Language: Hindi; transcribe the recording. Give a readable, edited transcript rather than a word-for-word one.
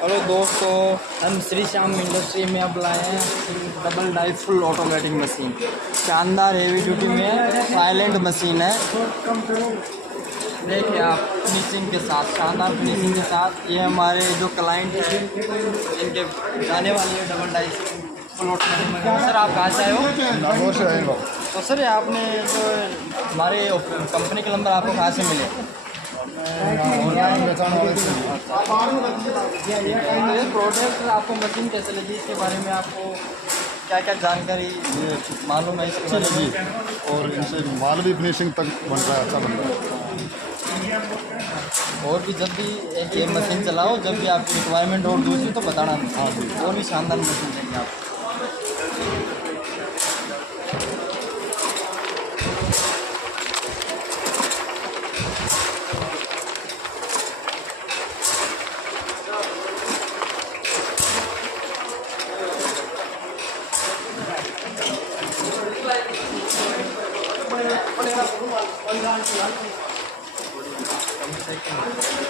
हेलो दोस्तों, हम श्री श्याम इंडस्ट्री में अब लाए हैं double die full automatic machine. शानदार हेवी ड्यूटी में है, साइलेंट मशीन है। देखिए आप, फिनिशिंग के साथ, शानदार फिनिशिंग के साथ। ये हमारे जो क्लाइंट हैं इनके जाने वाली है double die full automatic machine. Sir आप कहाँ से आए हो? नागौर से आएगा। तो सर आपने जो हमारे कंपनी के नंबर आपको कहाँ से मिले? ऑनलाइन बेचने वाले से। ये प्रोडक्ट आपको मशीन कैसे लगी, इसके बारे में आपको क्या क्या जानकारी ये मालूम है इसके अच्छी बारे लगी में? और इनसे माल भी फिनिशिंग तक बन रहा है, अच्छा बन रहा है। और भी जब भी एक ये मशीन चलाओ, जब भी आपकी रिक्वायरमेंट हो दूसरी तो बताना। हाँ जी। और भी शानदार मशीन देंगे आपको।